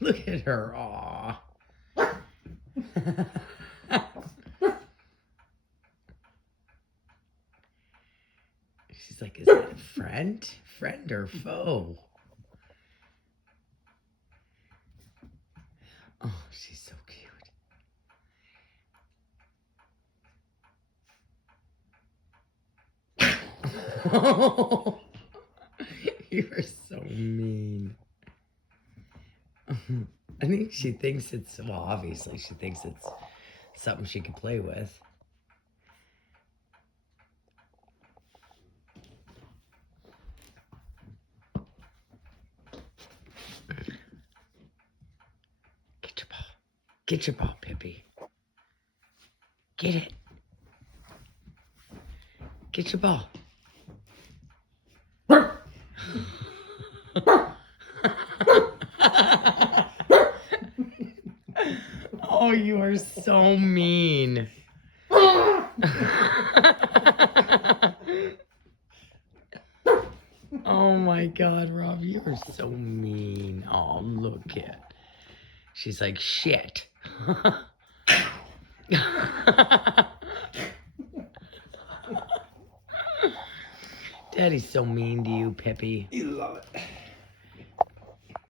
Look at her. Aw. She's like, is that a friend? Friend or foe? Oh, she's so cute. Oh, you are so mean. I think she thinks it's, well, obviously she thinks it's something she can play with. Get your ball. Get your ball, Pippi. Get it. Get your ball. Oh, you are so mean. Oh my God, Rob, you are so mean. Oh, look at. She's like, shit. Daddy's so mean to you, Pippi. You love it.